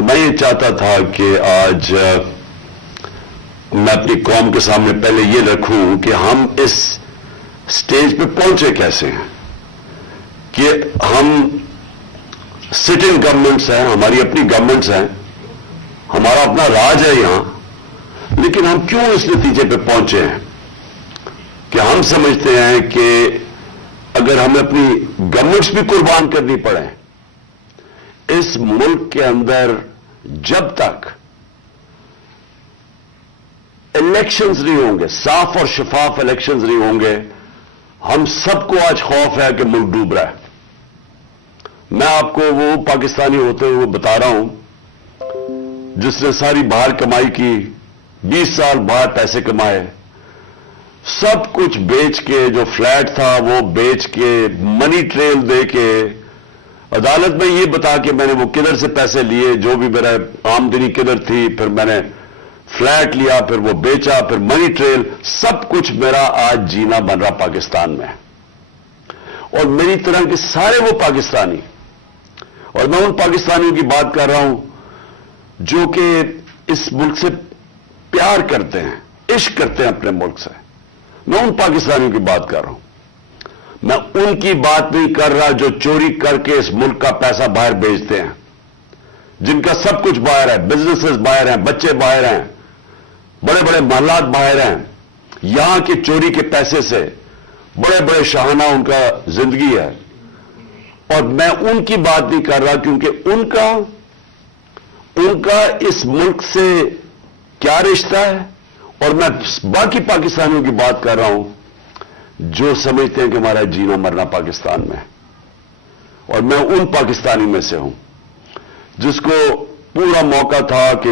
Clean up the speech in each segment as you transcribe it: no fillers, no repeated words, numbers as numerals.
تو میں یہ چاہتا تھا کہ آج میں اپنی قوم کے سامنے پہلے یہ رکھوں کہ ہم اس سٹیج پہ پہنچے کیسے ہیں، کہ ہم سٹنگ گورنمنٹس ہیں، ہماری اپنی گورنمنٹس ہیں، ہمارا اپنا راج ہے یہاں، لیکن ہم کیوں اس نتیجے پہ پہنچے ہیں کہ ہم سمجھتے ہیں کہ اگر ہمیں اپنی گورنمنٹس بھی قربان کرنی پڑے اس ملک کے اندر، جب تک الیکشنز نہیں ہوں گے، صاف اور شفاف الیکشنز نہیں ہوں گے، ہم سب کو آج خوف ہے کہ ملک ڈوب رہا ہے۔ میں آپ کو وہ پاکستانی ہوتے ہوئے بتا رہا ہوں جس نے ساری باہر کمائی کی، 20 سال باہر پیسے کمائے، سب کچھ بیچ کے، جو فلیٹ تھا وہ بیچ کے، منی ٹریل دے کے، عدالت میں یہ بتا کہ میں نے وہ کدھر سے پیسے لیے، جو بھی میرا آمدنی کدھر تھی، پھر میں نے فلیٹ لیا، پھر وہ بیچا، پھر منی ٹریل، سب کچھ میرا آج جینا بن رہا پاکستان میں۔ اور میری طرح کے سارے وہ پاکستانی، اور میں ان پاکستانیوں کی بات کر رہا ہوں جو کہ اس ملک سے پیار کرتے ہیں، عشق کرتے ہیں اپنے ملک سے، میں ان پاکستانیوں کی بات کر رہا ہوں۔ میں ان کی بات نہیں کر رہا جو چوری کر کے اس ملک کا پیسہ باہر بیچتے ہیں، جن کا سب کچھ باہر ہے، بزنسز باہر ہیں، بچے باہر ہیں، بڑے بڑے محلات باہر ہیں، یہاں کے چوری کے پیسے سے بڑے بڑے شاہانہ ان کا زندگی ہے۔ اور میں ان کی بات نہیں کر رہا کیونکہ ان کا اس ملک سے کیا رشتہ ہے، اور میں باقی پاکستانیوں کی بات کر رہا ہوں جو سمجھتے ہیں کہ ہمارا جینا مرنا پاکستان میں، اور میں ان پاکستانی میں سے ہوں جس کو پورا موقع تھا کہ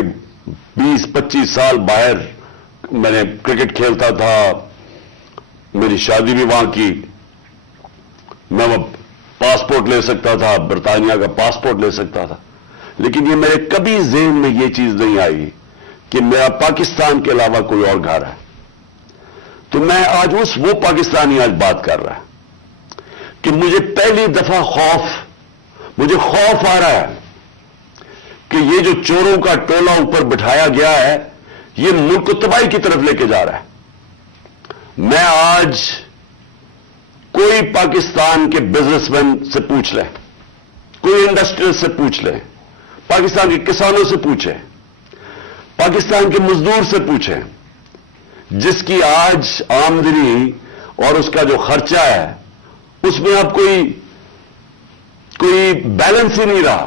20-25 سال باہر میں نے کرکٹ کھیلتا تھا، میری شادی بھی وہاں کی، میں وہ پاسپورٹ لے سکتا تھا، برطانیہ کا پاسپورٹ لے سکتا تھا، لیکن یہ میرے کبھی ذہن میں یہ چیز نہیں آئی کہ میرا پاکستان کے علاوہ کوئی اور گھر ہے۔ تو میں آج وہ پاکستانی آج بات کر رہا ہے کہ مجھے پہلی دفعہ مجھے خوف آ رہا ہے کہ یہ جو چوروں کا ٹولہ اوپر بٹھایا گیا ہے یہ ملک کو تباہی کی طرف لے کے جا رہا ہے۔ میں آج کوئی پاکستان کے بزنس مین سے پوچھ لیں، کوئی انڈسٹریل سے پوچھ لیں، پاکستان کے کسانوں سے پوچھیں، پاکستان کے مزدور سے پوچھیں، جس کی آج آمدنی اور اس کا جو خرچہ ہے اس میں اب کوئی بیلنس ہی نہیں رہا۔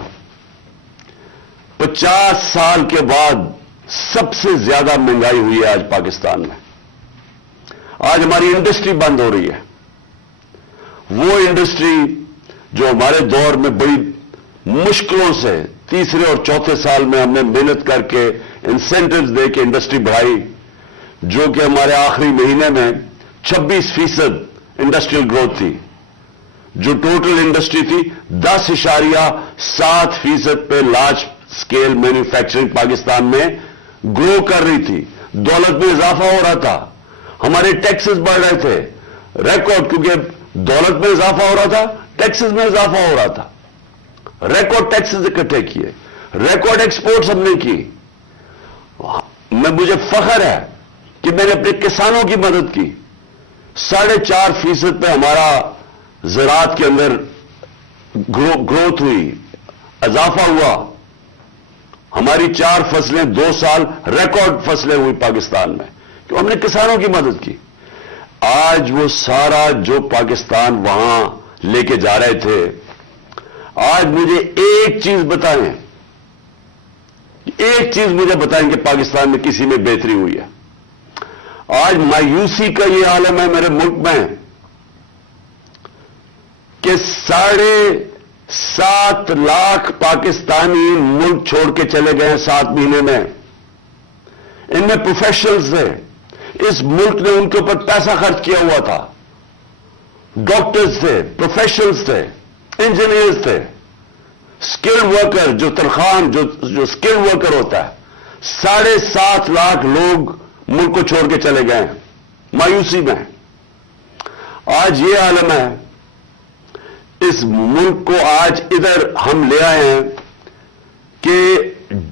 50 سال کے بعد سب سے زیادہ مہنگائی ہوئی ہے آج پاکستان میں۔ آج ہماری انڈسٹری بند ہو رہی ہے، وہ انڈسٹری جو ہمارے دور میں بڑی مشکلوں سے تیسرے اور چوتھے سال میں ہم نے محنت کر کے انسینٹیوز دے کے انڈسٹری بڑھائی، جو کہ ہمارے آخری مہینے میں 26% انڈسٹریل گروتھ تھی، جو ٹوٹل انڈسٹری تھی 10.7% پہ لارج سکیل مینوفیکچرنگ پاکستان میں گرو کر رہی تھی، دولت میں اضافہ ہو رہا تھا، ہمارے ٹیکسز بڑھ رہے تھے، ریکارڈ، کیونکہ دولت میں اضافہ ہو رہا تھا، ٹیکسز میں اضافہ ہو رہا تھا، ریکارڈ ٹیکسز اکٹھے کیے، ریکارڈ ایکسپورٹس ہم نے کی۔ مجھے فخر ہے کہ میں نے اپنے کسانوں کی مدد کی، 4.5% پہ ہمارا زراعت کے اندر گروتھ ہوئی، اضافہ ہوا، ہماری 4 فصلیں 2 سال ریکارڈ فصلیں ہوئی پاکستان میں، کہ ہم نے کسانوں کی مدد کی۔ آج وہ سارا جو پاکستان وہاں لے کے جا رہے تھے، آج مجھے ایک چیز بتائیں کہ پاکستان میں کسی میں بہتری ہوئی ہے۔ آج مایوسی کا یہ عالم ہے میرے ملک میں کہ 7.5 لاکھ پاکستانی ملک چھوڑ کے چلے گئے ہیں 7 مہینے میں۔ ان میں پروفیشنلز تھے، اس ملک نے ان کے اوپر پیسہ خرچ کیا ہوا تھا، ڈاکٹرز تھے، پروفیشنلز تھے، انجینئرز تھے، سکل ورکر، جو تنخواہ جو سکل ورکر ہوتا ہے، 7.5 لاکھ لوگ ملک کو چھوڑ کے چلے گئے ہیں مایوسی میں۔ آج یہ عالم ہے، اس ملک کو آج ادھر ہم لے آئے ہیں کہ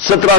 17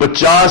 50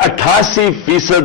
88%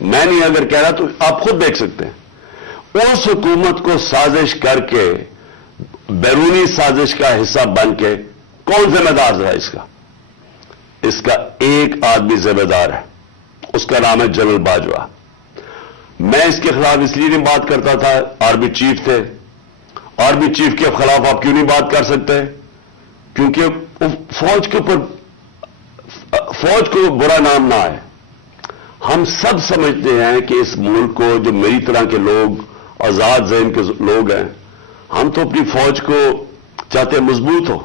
میں نہیں اگر کہہ رہا تو آپ خود دیکھ سکتے ہیں، اس حکومت کو سازش کر کے بیرونی سازش کا حصہ بن کے کون ذمہ دار رہا اس کا ایک آدمی ذمہ دار ہے، اس کا نام ہے جنرل باجوہ۔ میں اس کے خلاف اس لیے نہیں بات کرتا تھا، آرمی چیف تھے، آرمی چیف کے خلاف آپ کیوں نہیں بات کر سکتے؟ کیونکہ فوج کے اوپر فوج کو برا نام نہ آئے۔ ہم سب سمجھتے ہیں کہ اس ملک کو جو میری طرح کے لوگ آزاد ذہن کے لوگ ہیں، ہم تو اپنی فوج کو چاہتے ہیں مضبوط ہو،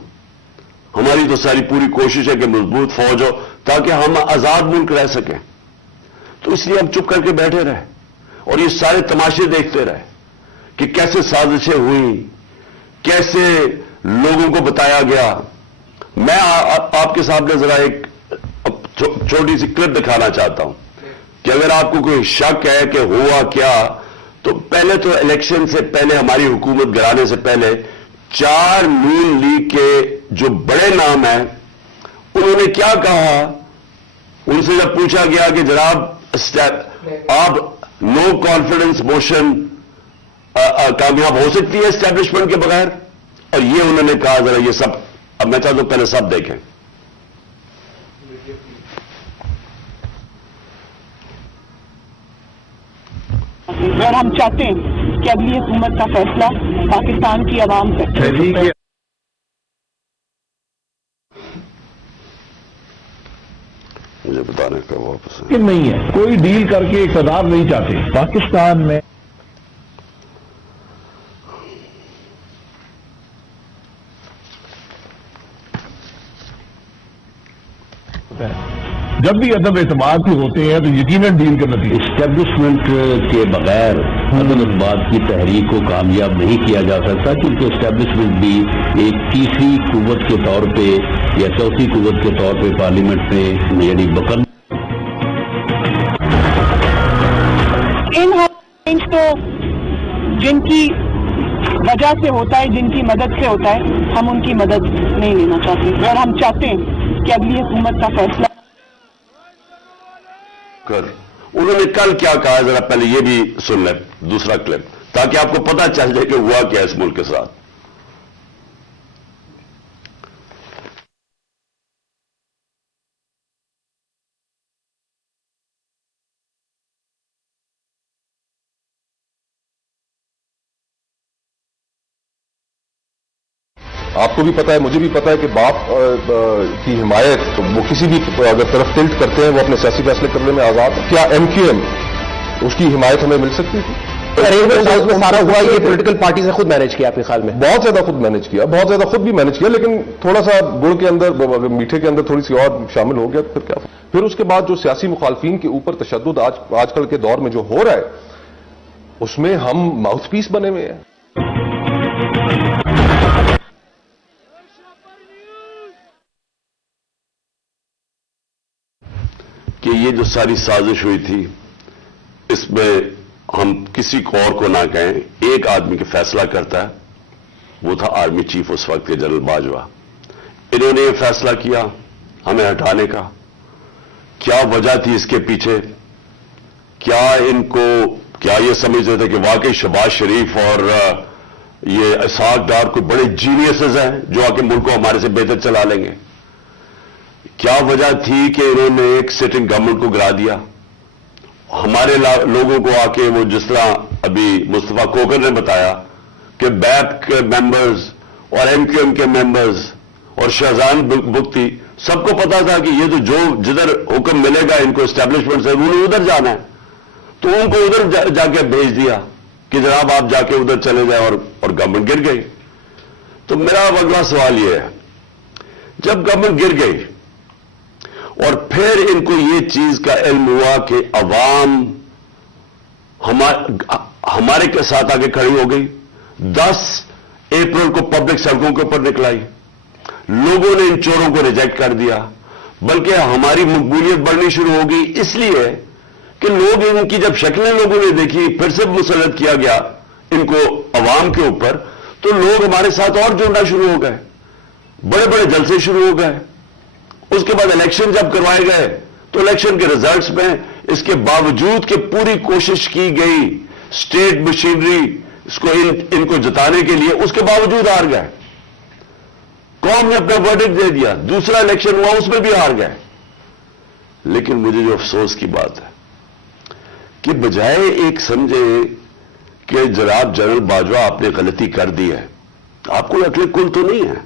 ہماری تو ساری پوری کوشش ہے کہ مضبوط فوج ہو تاکہ ہم آزاد ملک رہ سکیں۔ تو اس لیے ہم چپ کر کے بیٹھے رہے اور یہ سارے تماشے دیکھتے رہے کہ کیسے سازشیں ہوئیں، کیسے لوگوں کو بتایا گیا۔ میں آپ کے سامنے ذرا ایک چھوٹی سی کلپ دکھانا چاہتا ہوں کہ اگر آپ کو کوئی شک ہے کہ ہوا کیا، تو پہلے تو الیکشن سے پہلے ہماری حکومت گرانے سے پہلے 4 نون لیگ کے جو بڑے نام ہیں انہوں نے کیا کہا؟ ان سے جب پوچھا گیا کہ جناب آپ نو کانفیڈنس موشن کامیاب ہو سکتی ہے اسٹیبلشمنٹ کے بغیر، اور یہ انہوں نے کہا، ذرا یہ سب اب میں چاہتا ہوں پہلے سب دیکھیں۔ اور ہم چاہتے ہیں کہ اگلی حکومت کا فیصلہ پاکستان کی عوام سے۔ مجھے بتانے کا واپس نہیں ہے، کوئی ڈیل کر کے اقتدار نہیں چاہتے پاکستان میں۔ جب بھی عدم اعتماد کی ہوتے ہیں تو یقیناً ڈیل کے نتیجے اسٹیبلشمنٹ کے بغیر عدم اعتماد کی تحریک کو کامیاب نہیں کیا جا سکتا، کیونکہ اسٹیبلشمنٹ بھی ایک تیسری قوت کے طور پہ یا چوتھی قوت کے طور پہ پارلیمنٹ میں یعنی بکن ان تو جن کی وجہ سے ہوتا ہے، جن کی مدد سے ہوتا ہے، ہم ان کی مدد نہیں لینا چاہتے اور ہم چاہتے ہیں کہ اگلی حکومت کا فیصلہ انہوں نے کل کیا کہا، ذرا پہلے یہ بھی سن لیں دوسرا کلپ، تاکہ آپ کو پتہ چل جائے کہ ہوا کیا اس ملک کے ساتھ۔ آپ کو بھی پتا ہے، مجھے بھی پتا ہے کہ باپ کی حمایت وہ کسی بھی اگر طرف ٹلٹ کرتے ہیں وہ اپنے سیاسی فیصلے کرنے میں آزاد۔ کیا ایم کیو ایم اس کی حمایت ہمیں مل سکتی تھی؟ میں سارا ہوا یہ پولیٹیکل پارٹی سے خود مینج کیا آپ کے خیال میں؟ بہت زیادہ خود مینج کیا، بہت زیادہ خود بھی مینج کیا، لیکن تھوڑا سا گڑ کے اندر میٹھے کے اندر تھوڑی سی اور شامل ہو گیا، پھر کیا؟ پھر اس کے بعد جو سیاسی مخالفین کے اوپر تشدد آج کل کے دور میں جو ہو رہا ہے، اس میں ہم ماؤتھ پیس بنے ہوئے ہیں۔ کہ یہ جو ساری سازش ہوئی تھی، اس میں ہم کسی کو اور کو نہ کہیں، ایک آدمی کے فیصلہ کرتا ہے، وہ تھا آرمی چیف اس وقت کے جنرل باجوہ۔ انہوں نے یہ فیصلہ کیا ہمیں ہٹانے کا۔ کیا وجہ تھی اس کے پیچھے؟ کیا یہ سمجھتے تھے کہ واقعی شہباز شریف اور یہ اسحاق ڈار کوئی بڑے جینیسز ہیں جو آ کے ملک کو ہمارے سے بہتر چلا لیں گے؟ کیا وجہ تھی کہ انہوں نے ایک سٹنگ گورنمنٹ کو گرا دیا؟ ہمارے لوگوں کو آ کے وہ جس طرح ابھی مصطفیٰ کوکر نے بتایا کہ بیپ کے ممبرز اور ایم کیو ایم کے ممبرز اور شہزان بگٹی سب کو پتا تھا کہ یہ تو جدھر حکم ملے گا ان کو اسٹیبلشمنٹ سے، انہوں نے ادھر جانا ہے، تو ان کو ادھر جا کے بھیج دیا کہ جناب آپ جا کے ادھر چلے جائیں، اور گورنمنٹ گر گئی۔ تو میرا اگلا سوال یہ ہے، جب گورنمنٹ گر گئی اور پھر ان کو یہ چیز کا علم ہوا کہ عوام ہمارے کے ساتھ آگے کھڑی ہو گئی، 10 اپریل کو پبلک سڑکوں کے اوپر نکل آئی، لوگوں نے ان چوروں کو ریجیکٹ کر دیا، بلکہ ہماری مقبولیت بڑھنی شروع ہو گئی، اس لیے کہ لوگ ان کی جب شکلیں لوگوں نے دیکھی، پھر سے مسلط کیا گیا ان کو عوام کے اوپر، تو لوگ ہمارے ساتھ اور جڑنا شروع ہو گئے، بڑے بڑے جلسے شروع ہو گئے۔ اس کے بعد الیکشن جب کروائے گئے تو الیکشن کے ریزلٹس میں اس کے باوجود کہ پوری کوشش کی گئی اسٹیٹ مشینری اس کو ان کو جتانے کے لیے، اس کے باوجود ہار گئے. قوم نے اپنا ورڈکٹ دے دیا، دوسرا الیکشن ہوا اس میں بھی ہار گئے. لیکن مجھے جو افسوس کی بات ہے کہ بجائے ایک سمجھے کہ جناب جنرل باجوہ آپ نے غلطی کر دی ہے، آپ کو عقل کل تو نہیں ہے،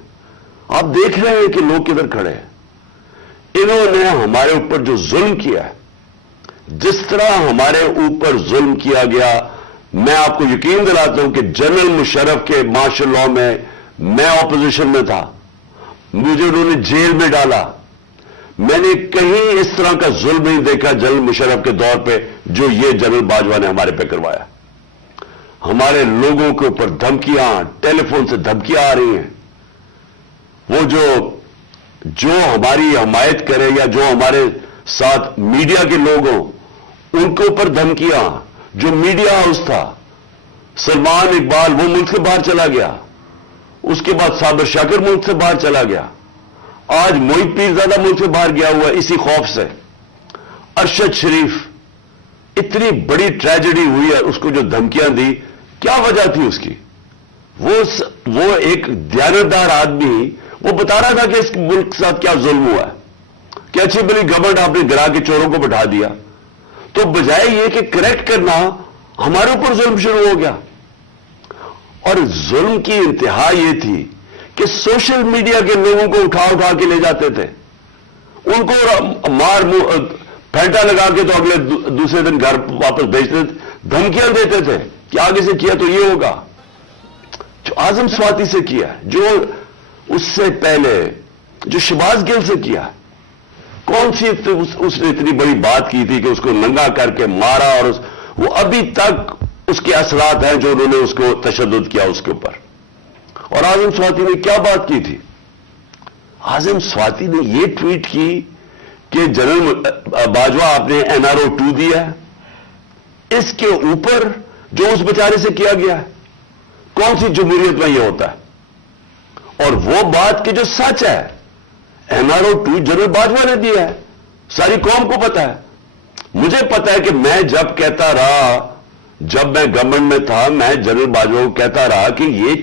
آپ دیکھ رہے ہیں کہ لوگ کدھر کھڑے ہیں. انہوں نے ہمارے اوپر جو ظلم کیا ہے، جس طرح ہمارے اوپر ظلم کیا گیا، میں آپ کو یقین دلاتا ہوں کہ جنرل مشرف کے مارشل لاء میں میں اپوزیشن میں تھا، مجھے انہوں نے جیل میں ڈالا. میں نے کہیں اس طرح کا ظلم نہیں دیکھا جنرل مشرف کے دور پہ جو یہ جنرل باجوہ نے ہمارے پہ کروایا. ہمارے لوگوں کے اوپر دھمکیاں، ٹیلی فون سے دھمکیاں آ رہی ہیں. وہ جو ہماری حمایت کرے یا جو ہمارے ساتھ میڈیا کے لوگ ہوں ان کے اوپر دھمکیاں. جو میڈیا ہاؤس تھا، سلمان اقبال وہ ملک سے باہر چلا گیا، اس کے بعد صابر شاکر ملک سے باہر چلا گیا، آج موحد پیرزادہ ملک سے باہر گیا ہوا اسی خوف سے. ارشد شریف، اتنی بڑی ٹریجڈی ہوئی ہے، اس کو جو دھمکیاں دی، کیا وجہ تھی اس کی؟ وہ ایک دیانتدار آدمی، وہ بتا رہا تھا کہ اس ملک کے ساتھ کیا ظلم ہوا ہے، کہ اچھی بلی گورنمنٹ آپ نے گرا کے چوروں کو بٹھا دیا. تو بجائے یہ کہ کریکٹ کرنا، ہمارے اوپر ظلم شروع ہو گیا. اور ظلم کی انتہا یہ تھی کہ سوشل میڈیا کے لوگوں کو اٹھا کے لے جاتے تھے، ان کو پھینٹا لگا کے تو اگلے دوسرے دن گھر واپس بھیجتے تھے، دھمکیاں دیتے تھے کہ آگے سے کیا تو یہ ہوگا. جو اعظم سواتی سے کیا، جو اس سے پہلے جو شہباز گل سے کیا، کون سی اس نے اتنی بڑی بات کی تھی کہ اس کو ننگا کر کے مارا، اور وہ ابھی تک اس کے اثرات ہیں جو انہوں نے اس کو تشدد کیا اس کے اوپر. اور اعظم سواتی نے کیا بات کی تھی؟ اعظم سواتی نے یہ ٹویٹ کی کہ جنرل باجوہ آپ نے NRO 2 دیا ہے، اس کے اوپر جو اس بیچارے سے کیا گیا ہے، کون سی جمہوریت میں یہ ہوتا ہے؟ اور وہ بات کہ جو سچ ہے، NRO 2 جنرل باجوہ نے دیا ہے، ساری قوم کو پتا ہے. مجھے پتا ہے کہ میں جب کہتا رہا، جب میں گورنمنٹ میں تھا، میں جنرل باجوہ کو کہتا رہا کہ یہ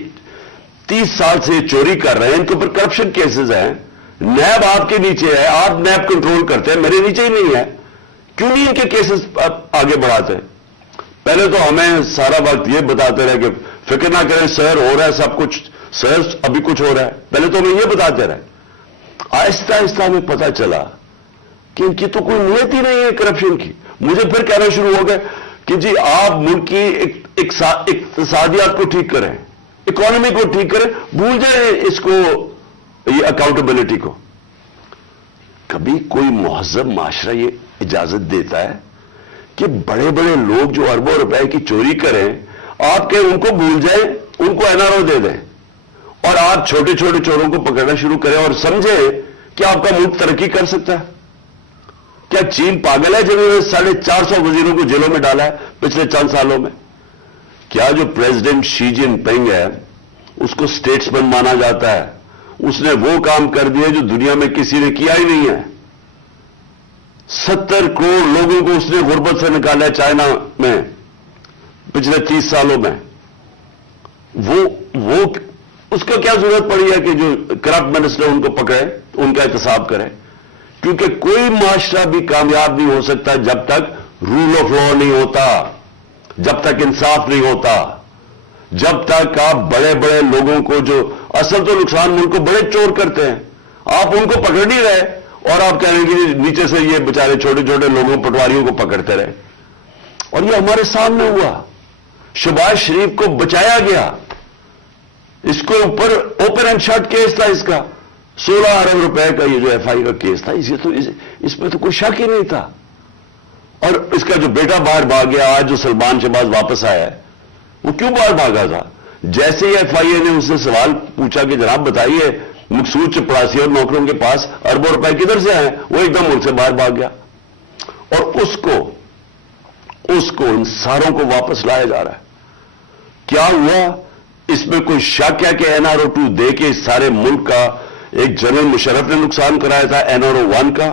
30 سال سے چوری کر رہے ہیں، ان کے اوپر کرپشن کیسز ہیں، نیب آپ کے نیچے ہے، آپ نیب کنٹرول کرتے ہیں، میرے نیچے ہی نہیں ہے، کیوں نہیں ان کے کیسز آگے بڑھاتے؟ پہلے تو ہمیں سارا وقت یہ بتاتے رہے کہ فکر نہ کریں سر، ہو رہا ہے سب کچھ، سر ابھی کچھ ہو رہا ہے، پہلے تو ہمیں یہ بتاتے رہے. آہستہ آہستہ ہمیں پتا چلا کہ ان کی تو کوئی نیت ہی نہیں ہے کرپشن کی. مجھے پھر کہنا شروع ہو گئے کہ جی آپ ملک کی اقتصادیات کو ٹھیک کریں، اکانومی کو ٹھیک کریں، بھول جائیں اس کو، یہ اکاؤنٹیبلٹی کو. کبھی کوئی مہذب معاشرہ یہ اجازت دیتا ہے کہ بڑے بڑے لوگ جو اربوں روپے کی چوری کریں، آپ کہیں ان کو بھول جائیں، ان کو NRO دے دیں، اور آپ چھوٹے چھوٹے چوروں کو پکڑنا شروع کریں اور سمجھیں کہ آپ کا ملک ترقی کر سکتا ہے؟ کیا چین پاگل ہے جنہوں نے 450 وزیروں کو جیلوں میں ڈالا ہے پچھلے چند سالوں میں؟ کیا جو پریزیڈنٹ شی جن پنگ ہے اس کو اسٹیٹسمین مانا جاتا ہے، اس نے وہ کام کر دیا جو دنیا میں کسی نے کیا ہی نہیں ہے. 70 کروڑ لوگوں کو اس نے غربت سے نکالا ہے چائنا میں پچھلے 30 سالوں میں. وہ اس کو کیا ضرورت پڑی ہے کہ جو کرپٹ منسٹر ان کو پکڑے، ان کا احتساب کرے؟ کیونکہ کوئی معاشرہ بھی کامیاب نہیں ہو سکتا جب تک رول آف لا نہیں ہوتا، جب تک انصاف نہیں ہوتا، جب تک آپ بڑے بڑے لوگوں کو، جو اصل تو نقصان ملک کو بڑے چور کرتے ہیں، آپ ان کو پکڑ نہیں رہے اور آپ کہیں گے نیچے سے یہ بیچارے چھوٹے چھوٹے لوگوں پٹواریوں کو پکڑتے رہے. اور یہ ہمارے سامنے ہوا. شہباز شریف کو بچایا گیا، اس کو اوپر اوپن اینڈ شٹ کیس تھا، اس کا 16 ارب روپے کا یہ جو FI کا کیس تھا، اس میں تو کوئی شک ہی نہیں تھا. اور اس کا جو بیٹا باہر بھاگ گیا، آج جو سلمان شہباز واپس آیا ہے، وہ کیوں باہر بھاگا تھا؟ جیسے ہی FIA نے اس سے سوال پوچھا کہ جناب بتائیے مقصود چپڑاسی اور نوکروں کے پاس اربوں روپے کدھر سے آئے، وہ ایک دم ملک سے باہر بھاگ گیا. اور اس کو ان ساروں کو واپس لایا جا رہا ہے. کیا ہوا؟ اس میں کوئی شک ہے کہ NRO 2 دے کے اس سارے ملک کا ایک جنرل مشرف نے نقصان کرایا تھا NRO 1 کا.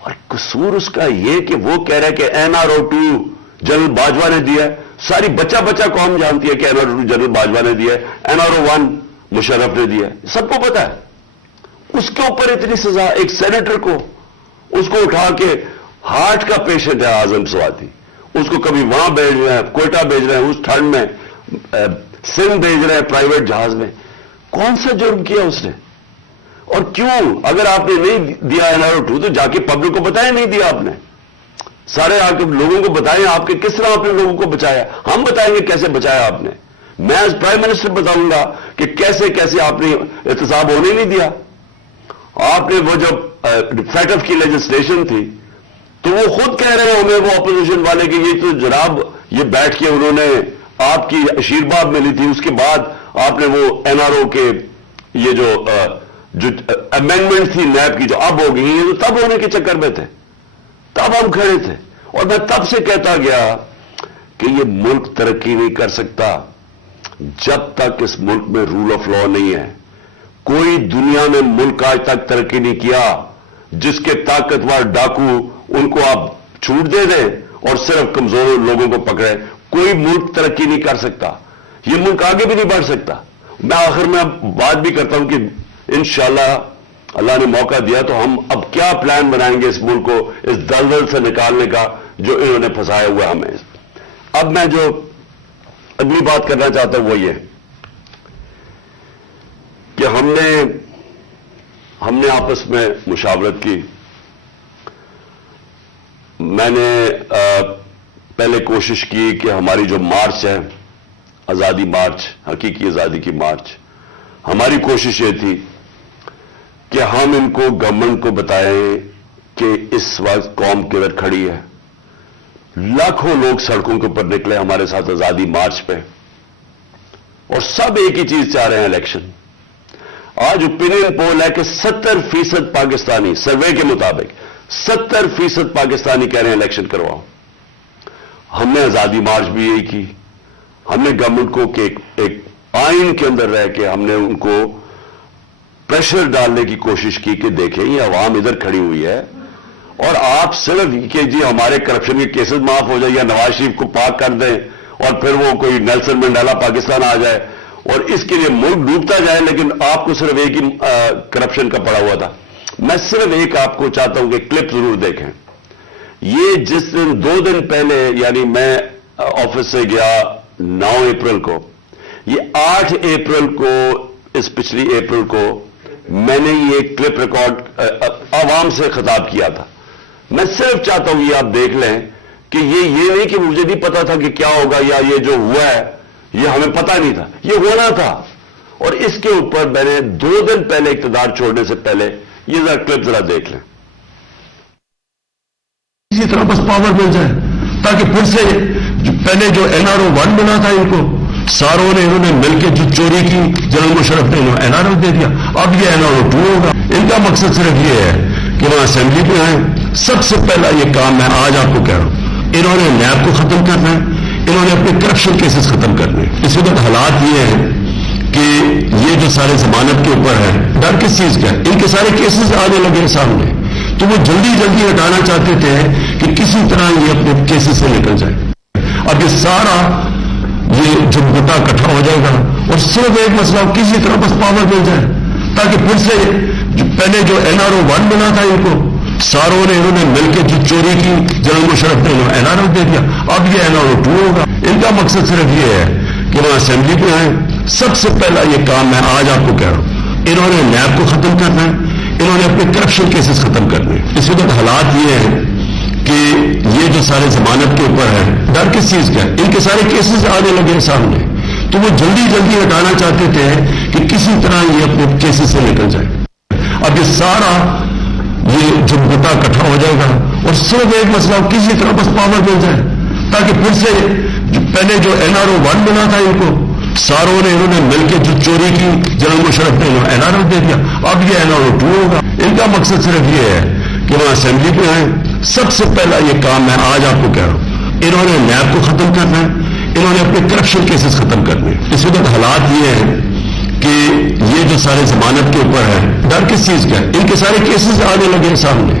اور قصور اس کا یہ کہ وہ کہہ رہا ہے کہ NRO2 جنرل باجوہ نے دیا ہے. ساری بچہ قوم جانتی ہے کہ NRO2 جنرل باجوہ نے دیا ہے, NRO1 مشرف نے دیا ہے, سب کو پتا ہے. اس کے اوپر اتنی سزا, ایک سینیٹر کو, اس کو اٹھا کے, ہارٹ کا پیشنٹ ہے اعظم سواتی, اس کو کبھی وہاں بھیج رہے ہیں, کوئٹہ بھیج رہے ہیں, اس ٹھنڈ میں سندھ بھیج رہے ہیں پرائیویٹ جہاز میں. کون سا جرم کیا اس نے؟ اور کیوں؟ اگر آپ نے نہیں دیا NRO2 تو جا کے پبلک کو بتائیں نہیں دیا آپ نے. سارے آ کے لوگوں کو بتائیں آپ کے کس طرح آپ نے لوگوں کو بچایا. ہم بتائیں گے کیسے بچایا آپ نے. میں ایز پرائم منسٹر بتاؤں گا کہ کیسے آپ نے احتساب ہونے نہیں دیا. آپ نے وہ جب فیٹف کی لیجسلیشن تھی تو وہ خود کہہ رہے ہیں ہمیں وہ اپوزیشن والے کہ یہ تو جناب یہ بیٹھ کے انہوں نے آپ کی آشیرواد ملی تھی, اس کے بعد آپ نے وہ NRO کے یہ جو امینڈمنٹ تھی نیب کی جو اب ہو گئی ہیں, تو تب ہونے کے چکر میں تھے, تب ہم کھڑے تھے. اور میں تب سے کہتا گیا کہ یہ ملک ترقی نہیں کر سکتا جب تک اس ملک میں رول آف لا نہیں ہے. کوئی دنیا میں ملک آج تک ترقی نہیں کیا جس کے طاقتور ڈاکو ان کو آپ چھوٹ دے دیں اور صرف کمزور لوگوں کو پکڑے. کوئی ملک ترقی نہیں کر سکتا, یہ ملک آگے بھی نہیں بڑھ سکتا. میں آخر میں بات بھی کرتا ہوں کہ انشاءاللہ اللہ نے موقع دیا تو ہم اب کیا پلان بنائیں گے اس ملک کو اس دلدل سے نکالنے کا جو انہوں نے پھنسایا ہوا ہمیں. اب میں جو اگلی بات کرنا چاہتا ہوں وہ یہ کہ ہم نے آپس میں مشاورت کی. میں نے پہلے کوشش کی کہ ہماری جو مارچ ہے آزادی مارچ, حقیقی آزادی کی مارچ, ہماری کوشش یہ تھی کہ ہم ان کو گورنمنٹ کو بتائیں کہ اس وقت قوم کدھر کھڑی ہے. لاکھوں لوگ سڑکوں کے اوپر نکلے ہمارے ساتھ آزادی مارچ پہ, اور سب ایک ہی چیز چاہ رہے ہیں, الیکشن. آج اوپینین پول ہے کہ 70% پاکستانی, سروے کے مطابق 70% پاکستانی کہہ رہے ہیں الیکشن کرواؤ. ہم نے آزادی مارچ بھی یہی کی. ہم نے گورنمنٹ کو کہ ایک آئین کے اندر رہ کے ہم نے ان کو پریشر ڈالنے کی کوشش کی کہ دیکھیں یہ عوام ادھر کھڑی ہوئی ہے اور آپ صرف کہ جی ہمارے کرپشن کے کیسز معاف ہو جائے یا نواز شریف کو پاک کر دیں اور پھر وہ کوئی نیلسن منڈیلا پاکستان آ جائے اور اس کے لیے ملک ڈوبتا جائے, لیکن آپ کو صرف ایک ہی کرپشن کا پڑا ہوا تھا. میں صرف ایک آپ کو چاہتا ہوں کہ کلپ ضرور دیکھیں. یہ جس دن 2 دن پہلے یعنی میں آفس سے گیا 9 اپریل کو, یہ 8 اپریل کو اس پچھلی اپریل کو میں نے یہ کلپ ریکارڈ عوام سے خطاب کیا تھا. میں صرف چاہتا ہوں یہ آپ دیکھ لیں کہ یہ نہیں کہ مجھے نہیں پتا تھا کہ کیا ہوگا یا یہ جو ہوا ہے یہ ہمیں پتا نہیں تھا, یہ ہونا تھا. اور اس کے اوپر میں نے 2 دن پہلے اقتدار چھوڑنے سے پہلے یہ ذرا کلپ ذرا دیکھ لیں. اسی طرح بس پاور مل جائے تاکہ پھر سے پہلے جو NRO1 بنا تھا ان کو ساروں نے انہوں نے مل کے جو چوری کی جنرل مشرف نے NRO دے دیا, اب یہ NRO2 ہوگا. ان کا مقصد صرف یہ ہے کہ وہاں اسمبلی پہ آئیں. سب سے پہلا یہ کام میں آج آپ کو کہہ رہا ہوں, انہوں نے نیب کو ختم کرنا ہے, انہوں نے اپنے کرپشن کیسز ختم کرنے. اس وقت حالات یہ ہیں کہ یہ جو سارے ضمانت کے اوپر ہے, ڈر کس چیز کا ہے, ان کے سارے کیسز آنے لگے سامنے, تو وہ جلدی ہٹانا چاہتے تھے کہ کسی طرح یہ اپنے کیسز سے نکل جائے. اب یہ سارا یہ جھمگٹا اکٹھا ہو جائے گا اور صرف ایک مسئلہ کسی طرح بس پاور مل جائے تاکہ پھر سے پہلے جو NRO1 بنا تھا ان کو ساروں نے انہوں نے مل کے جو چوری کی جنرل مشرف نے NRO دے دیا, اب یہ NRO2 ہوگا. ان کا مقصد صرف یہ ہے کہ وہاں اسمبلی پہ آئیں. سب سے پہلا یہ کام میں آج آپ کو کہہ رہا ہوں, انہوں نے نیب کو ختم کرنا ہے, انہوں نے اپنے کرپشن کیسز ختم کرنے. اس وقت حالات یہ ہیں کہ یہ جو سارے ضمانت کے اوپر ہے, ڈر کس چیز کا ہے, ان کے سارے کیسز آنے لگے سامنے, تو وہ جلدی ہٹانا چاہتے تھے کہ کسی طرح یہ اپنے کیسز سے نکل جائے. اب یہ سارا یہ جھمگٹا اکٹھا ہو جائے گا اور صرف ایک مسئلہ کسی طرح بس پاور مل جائے تاکہ پھر سے پہلے جو NRO1 بنا تھا ان کو ساروں نے انہوں نے مل کے جو چوری کی جنرل مشرف نے NRO دے دیا, اب یہ NRO2 ہوگا. ان کا مقصد صرف یہ ہے کہ وہاں اسمبلی پہ آئیں. سب سے پہلا یہ کام میں آج آپ کو کہہ رہا ہوں, انہوں نے نیب کو ختم کرنا ہے, انہوں نے اپنے کرپشن کیسز ختم کرنے. اس وقت حالات یہ ہیں کہ یہ جو سارے ضمانت کے اوپر ہے, ڈر کس چیز کا ہے, ان کے سارے کیسز آنے لگے سامنے,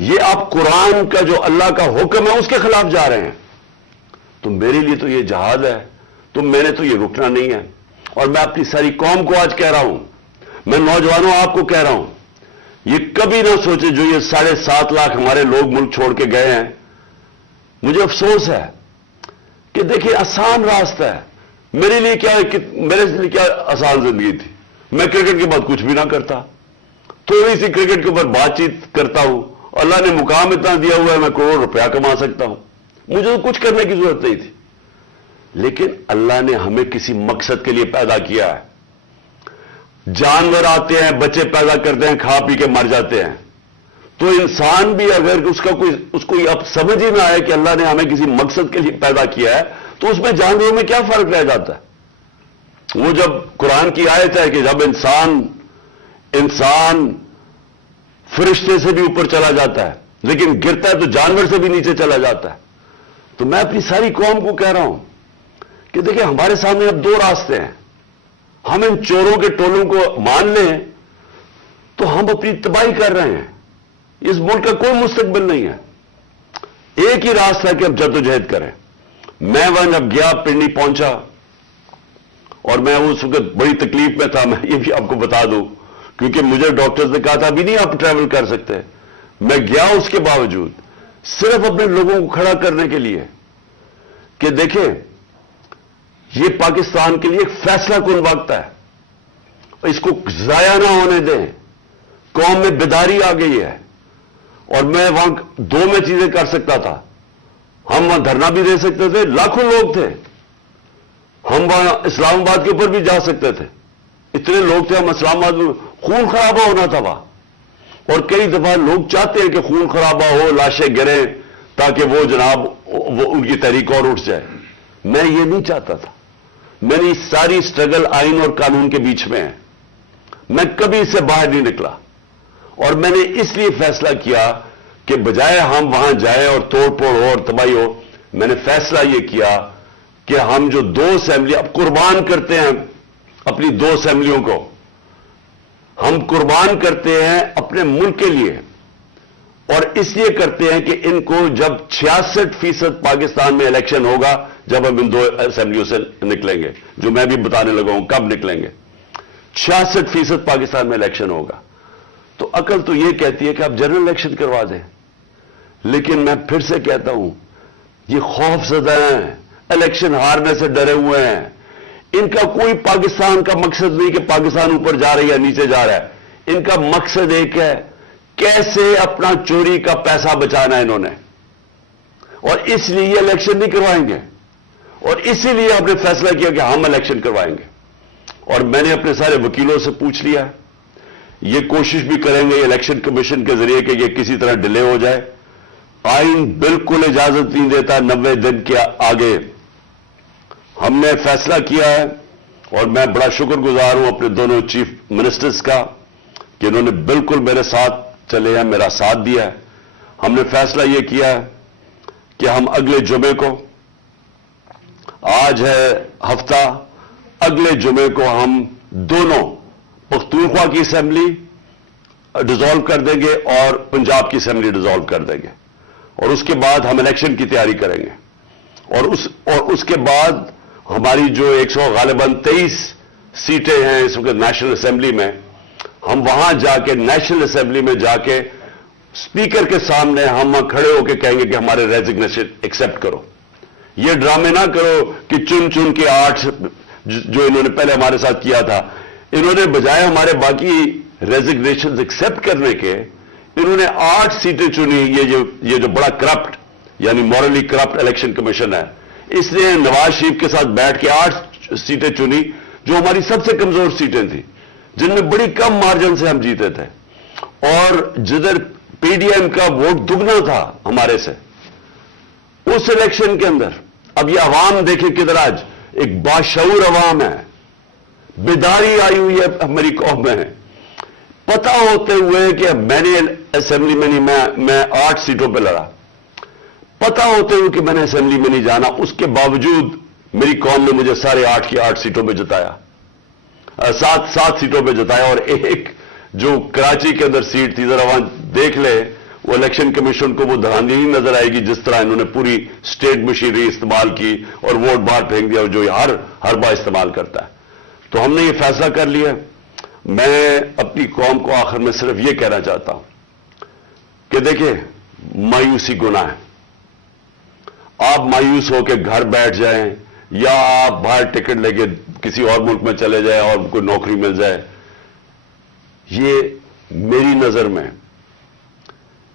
یہ آپ قرآن کا جو اللہ کا حکم ہے اس کے خلاف جا رہے ہیں. تو میرے لیے تو یہ جہاد ہے, تو میں نے تو یہ رکنا نہیں ہے. اور میں اپنی ساری قوم کو آج کہہ رہا ہوں, میں نوجوانوں آپ کو کہہ رہا ہوں, یہ کبھی نہ سوچے جو یہ 7.5 لاکھ ہمارے لوگ ملک چھوڑ کے گئے ہیں. مجھے افسوس ہے کہ دیکھیں آسان راستہ ہے. میرے لیے کیا آسان زندگی تھی. میں کرکٹ کے بعد کچھ بھی نہ کرتا, تھوڑی سی کرکٹ کے اوپر بات چیت کرتا ہوں. اللہ نے مقام اتنا دیا ہوا ہے, میں کروڑ روپیہ کما سکتا ہوں. مجھے تو کچھ کرنے کی ضرورت نہیں تھی. لیکن اللہ نے ہمیں کسی مقصد کے لیے پیدا کیا ہے. جانور آتے ہیں, بچے پیدا کرتے ہیں, کھا پی کے مر جاتے ہیں. تو انسان بھی اگر اس کو اب سمجھ ہی نہ آئے کہ اللہ نے ہمیں کسی مقصد کے لیے پیدا کیا ہے, تو اس میں جانوروں میں کیا فرق رہ جاتا ہے. وہ جب قرآن کی آیت ہے کہ جب انسان فرشتے سے بھی اوپر چلا جاتا ہے لیکن گرتا ہے تو جانور سے بھی نیچے چلا جاتا ہے. تو میں اپنی ساری قوم کو کہہ رہا ہوں کہ دیکھیں ہمارے سامنے اب 2 راستے ہیں. ہم ان چوروں کے ٹولوں کو مان لیں تو ہم اپنی تباہی کر رہے ہیں. اس ملک کا کوئی مستقبل نہیں ہے. ایک ہی راستہ ہے کہ اب جدوجہد کریں. میں وہاں جب گیا, پنڈی پہنچا, اور میں اس وقت بڑی تکلیف میں تھا. میں یہ بھی آپ کو بتا دوں کیونکہ مجھے ڈاکٹرز نے کہا تھا ابھی نہیں آپ ٹریول کر سکتے. میں گیا اس کے باوجود صرف اپنے لوگوں کو کھڑا کرنے کے لیے کہ دیکھیں یہ پاکستان کے لیے ایک فیصلہ کن وقت ہے, اس کو ضائع نہ ہونے دیں. قوم میں بیداری آ گئی ہے. اور میں وہاں 2 میں چیزیں کر سکتا تھا. ہم وہاں دھرنا بھی دے سکتے تھے, لاکھوں لوگ تھے. ہم وہاں اسلام آباد کے اوپر بھی جا سکتے تھے, اتنے لوگ تھے. ہم اسلام آباد میں خون خرابہ ہونا تھا وہاں, اور کئی دفعہ لوگ چاہتے ہیں کہ خون خرابہ ہو, لاشیں گریں تاکہ وہ جناب ان کی تحریک اور اٹھ جائے. میں یہ نہیں چاہتا تھا. میری ساری سٹرگل آئین اور قانون کے بیچ میں ہے. میں کبھی اس سے باہر نہیں نکلا. اور میں نے اس لیے فیصلہ کیا کہ بجائے ہم وہاں جائیں اور توڑ پھوڑ ہو اور تباہی ہو, میں نے فیصلہ یہ کیا کہ ہم جو 2 اسمبلی اب قربان کرتے ہیں اپنی 2 اسمبلیوں کو, ہم قربان کرتے ہیں اپنے ملک کے لیے. اور اس لیے کرتے ہیں کہ ان کو جب 66% پاکستان میں الیکشن ہوگا, جب ہم ان 2 اسمبلیوں سے نکلیں گے, جو میں بھی بتانے لگا ہوں کب نکلیں گے, 66% پاکستان میں الیکشن ہوگا. تو عقل تو یہ کہتی ہے کہ آپ جنرل الیکشن کروا دیں. لیکن میں پھر سے کہتا ہوں یہ خوف زدہ ہیں, الیکشن ہارنے سے ڈرے ہوئے ہیں. ان کا کوئی پاکستان کا مقصد نہیں کہ پاکستان اوپر جا رہی ہے نیچے جا رہا ہے. ان کا مقصد ایک ہے, کیسے اپنا چوری کا پیسہ بچانا ہے انہوں نے. اور اس لیے یہ الیکشن نہیں کروائیں گے, اور اسی لیے آپ نے فیصلہ کیا کہ ہم الیکشن کروائیں گے. اور میں نے اپنے سارے وکیلوں سے پوچھ لیا ہے, یہ کوشش بھی کریں گے الیکشن کمیشن کے ذریعے کہ یہ کسی طرح ڈیلے ہو جائے. آئین بالکل اجازت نہیں دیتا 90 دن کے آگے. ہم نے فیصلہ کیا ہے, اور میں بڑا شکر گزار ہوں اپنے دونوں چیف منسٹرز کا کہ انہوں نے بالکل میرے ساتھ چلے ہیں, میرا ساتھ دیا ہے. ہم نے فیصلہ یہ کیا ہے کہ ہم اگلے جمعے کو, آج ہے ہفتہ, اگلے جمعے کو ہم دونوں پختونخوا کی اسمبلی ڈیزالو کر دیں گے اور پنجاب کی اسمبلی ڈیزالو کر دیں گے. اور اس کے بعد ہم الیکشن کی تیاری کریں گے. اور اس کے بعد ہماری جو 123 سیٹیں ہیں اس وقت نیشنل اسمبلی میں, ہم وہاں جا کے نیشنل اسمبلی میں جا کے اسپیکر کے سامنے ہم کھڑے ہو کے کہیں گے کہ ہمارے ریزگنیشن ایکسپٹ کرو. یہ ڈرامے نہ کرو کہ چن چن کے 8 جو انہوں نے پہلے ہمارے ساتھ کیا تھا, انہوں نے بجائے ہمارے باقی ریزگنیشن ایکسپٹ کرنے کے, انہوں نے 8 سیٹیں چنی. یہ جو بڑا کرپٹ یعنی مورلی کرپٹ الیکشن کمیشن ہے, اس نے نواز شریف کے ساتھ بیٹھ کے 8 سیٹیں چنی جو ہماری سب سے کمزور سیٹیں تھیں, جن میں بڑی کم مارجن سے ہم جیتے تھے. اور جدھر پی ڈی ایم کا ووٹ دگنا تھا ہمارے سے اس الیکشن کے اندر, اب یہ عوام دیکھیں کدھر آج ایک باشعور عوام ہے, بیداری آئی ہوئی ہے ہماری قوم میں. پتا ہوتے ہوئے کہ میں نے اسمبلی میں نہیں, میں 8 سیٹوں پہ لڑا, پتا ہوتے ہوئے کہ میں نے اسمبلی میں نہیں جانا, اس کے باوجود میری قوم نے مجھے سارے 8 کی 8 سیٹوں پہ جتایا, 7 سیٹوں پہ جتایا. اور ایک جو کراچی کے اندر سیٹ تھی ذرا وہاں دیکھ لے, وہ الیکشن کمیشن کو وہ دھاندلی نہیں نظر آئے گی جس طرح انہوں نے پوری اسٹیٹ مشینری استعمال کی اور ووٹ باہر پھینک دیا جو ہر بار استعمال کرتا ہے. تو ہم نے یہ فیصلہ کر لیا. میں اپنی قوم کو آخر میں صرف یہ کہنا چاہتا ہوں کہ دیکھیں مایوسی گناہ ہے. آپ مایوس ہو کے گھر بیٹھ جائیں یا آپ باہر ٹکٹ لے کے کسی اور ملک میں چلے جائیں اور کوئی نوکری مل جائے, یہ میری نظر میں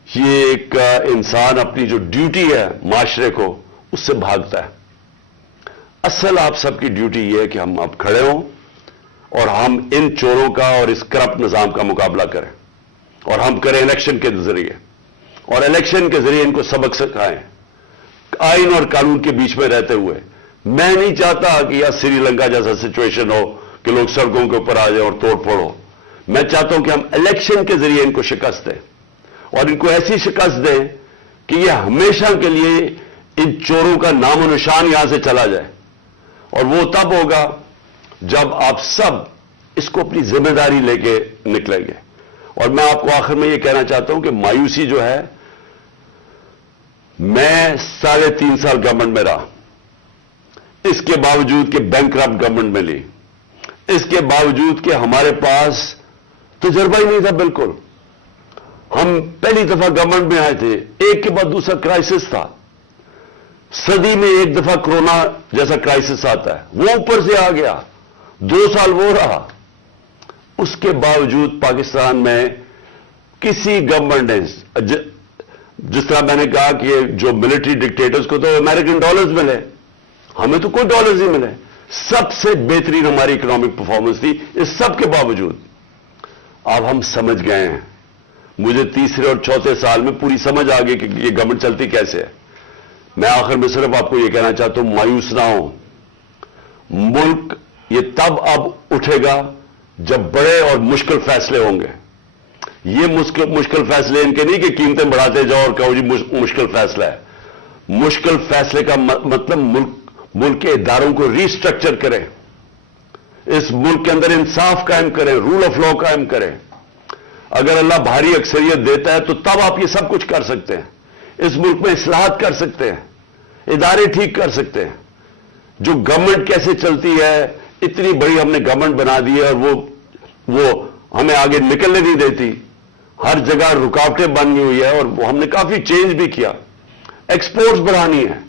یہ ایک انسان اپنی جو ڈیوٹی ہے معاشرے کو اس سے بھاگتا ہے. اصل آپ سب کی ڈیوٹی یہ ہے کہ ہم اب کھڑے ہوں اور ہم ان چوروں کا اور اس کرپٹ نظام کا مقابلہ کریں, اور ہم کریں الیکشن کے ذریعے, اور الیکشن کے ذریعے ان کو سبق سکھائیں آئین اور قانون کے بیچ میں رہتے ہوئے. میں نہیں چاہتا کہ یہ سری لنکا جیسا سچویشن ہو کہ لوگ سڑکوں کے اوپر آ جائیں اور توڑ پھوڑ ہو. میں چاہتا ہوں کہ ہم الیکشن کے ذریعے ان کو شکست دیں, اور ان کو ایسی شکست دیں کہ یہ ہمیشہ کے لیے ان چوروں کا نام و نشان یہاں سے چلا جائے. اور وہ تب ہوگا جب آپ سب اس کو اپنی ذمہ داری لے کے نکلیں گے. اور میں آپ کو آخر میں یہ کہنا چاہتا ہوں کہ مایوسی جو ہے, میں 3.5 سال گورنمنٹ میں رہا, اس کے باوجود کہ بینکرپٹ گورنمنٹ میں لی, اس کے باوجود کہ ہمارے پاس تجربہ ہی نہیں تھا بالکل. ہم پہلی دفعہ گورنمنٹ میں آئے تھے, ایک کے بعد دوسرا کرائسس تھا. صدی میں ایک دفعہ کرونا جیسا کرائسس آتا ہے, وہ اوپر سے آ گیا, 2 سال وہ رہا. اس کے باوجود پاکستان میں کسی گورنمنٹ نے, جس طرح میں نے کہا کہ جو ملٹری ڈکٹیٹرز کو تو امریکن ڈالرز ملے, ہمیں تو کوئی ڈالرز نہیں ملے. سب سے بہترین ہماری اکنامک پرفارمنس تھی. اس سب کے باوجود اب ہم سمجھ گئے ہیں, مجھے تیسرے اور چوتھے سال میں پوری سمجھ آ گئی کہ یہ گورنمنٹ چلتی کیسے ہے. میں آخر میں صرف آپ کو یہ کہنا چاہتا ہوں, مایوس نہ ہوں. ملک یہ تب اب اٹھے گا جب بڑے اور مشکل فیصلے ہوں گے. یہ مشکل فیصلے ان کے نہیں کہ قیمتیں بڑھاتے جاؤ اور کہو جی مشکل فیصلہ ہے. مشکل فیصلے کا مطلب ملک کے اداروں کو ریسٹرکچر کریں, اس ملک کے اندر انصاف قائم کریں, رول آف لا قائم کریں. اگر اللہ بھاری اکثریت دیتا ہے تو تب آپ یہ سب کچھ کر سکتے ہیں. اس ملک میں اصلاحات کر سکتے ہیں, ادارے ٹھیک کر سکتے ہیں. جو گورنمنٹ کیسے چلتی ہے, اتنی بڑی ہم نے گورنمنٹ بنا دی ہے اور وہ ہمیں آگے نکلنے نہیں دیتی. ہر جگہ رکاوٹیں بن ہوئی ہے, اور ہم نے کافی چینج بھی کیا. ایکسپورٹس بڑھانی ہے,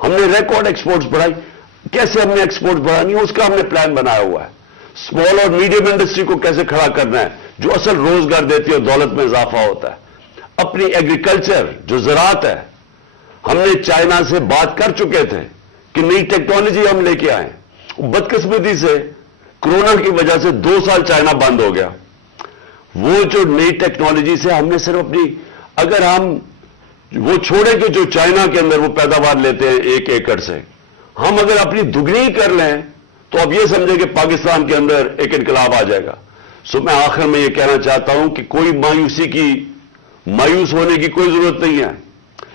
ہم نے ریکارڈ ایکسپورٹس بڑھائی. کیسے ہم نے ایکسپورٹس بڑھانی ہے اس کا ہم نے پلان بنایا ہوا ہے. اسمال اور میڈیم انڈسٹری کو کیسے کھڑا کرنا ہے جو اصل روزگار دیتی ہے اور دولت میں اضافہ ہوتا ہے. اپنی ایگریکلچر جو زراعت ہے, ہم نے چائنا سے بات کر چکے تھے کہ نئی ٹیکنالوجی ہم لے کے آئیں. بدقسمتی سے کرونا کی وجہ سے 2 سال چائنا بند ہو گیا. وہ جو نئی ٹیکنالوجی سے ہم نے صرف اپنی, اگر ہم وہ چھوڑیں کہ جو چائنا کے اندر وہ پیداوار لیتے ہیں 1 ایکڑ سے, ہم اگر اپنی دگنی کر لیں تو اب یہ سمجھیں کہ پاکستان کے اندر ایک انقلاب آ جائے گا. سو میں آخر میں یہ کہنا چاہتا ہوں کہ کوئی مایوس ہونے کی کوئی ضرورت نہیں ہے.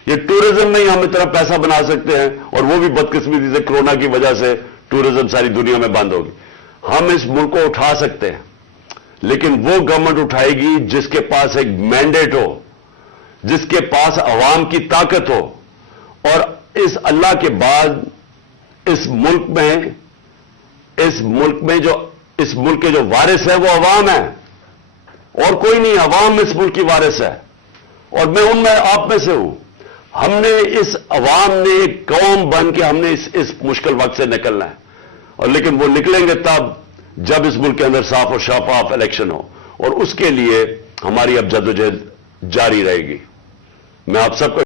یہ ٹورزم میں ہی ہم اتنا پیسہ بنا سکتے ہیں, اور وہ بھی بدقسمتی سے کرونا کی وجہ سے ٹورزم ساری دنیا میں بند ہوگی. ہم اس ملک کو اٹھا سکتے ہیں, لیکن وہ گورنمنٹ اٹھائے گی جس کے پاس ایک مینڈیٹ ہو, جس کے پاس عوام کی طاقت ہو. اور اس اللہ کے بعد اس ملک کے جو وارث ہے وہ عوام ہے, اور کوئی نہیں. عوام اس ملک کی وارث ہے, اور میں آپ میں سے ہوں. ہم نے اس عوام نے ایک قوم بن کے ہم نے اس مشکل وقت سے نکلنا ہے. اور لیکن وہ نکلیں گے تب جب اس ملک کے اندر صاف اور شفاف الیکشن ہو, اور اس کے لیے ہماری اب جدوجہد جاری رہے گی. میں آپ سب کو